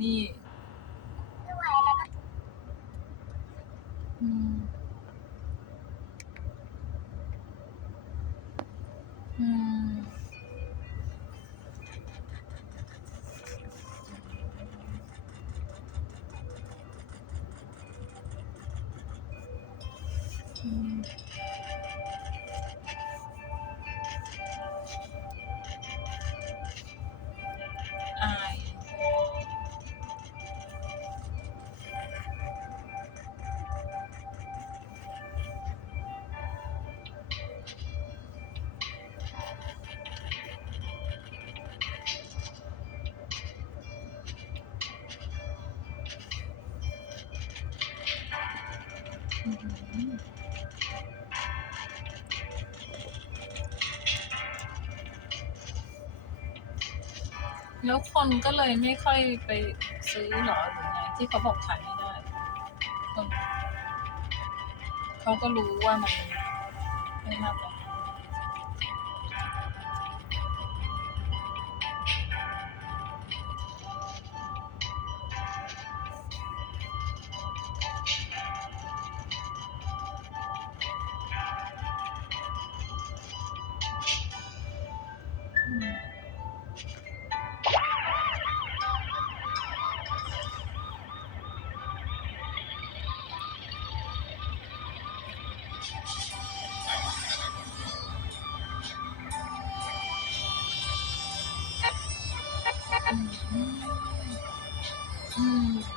นี่ไม่ไหวแล้วก็อืมอืมอืมอายอืมแล้วคนก็เลยไม่ค่อยไปซื้อหรอหรือไงที่เขาบอกขายไม่ได้คนเขาก็รู้ว่ามันไม่น่าจะอืมอืมอืม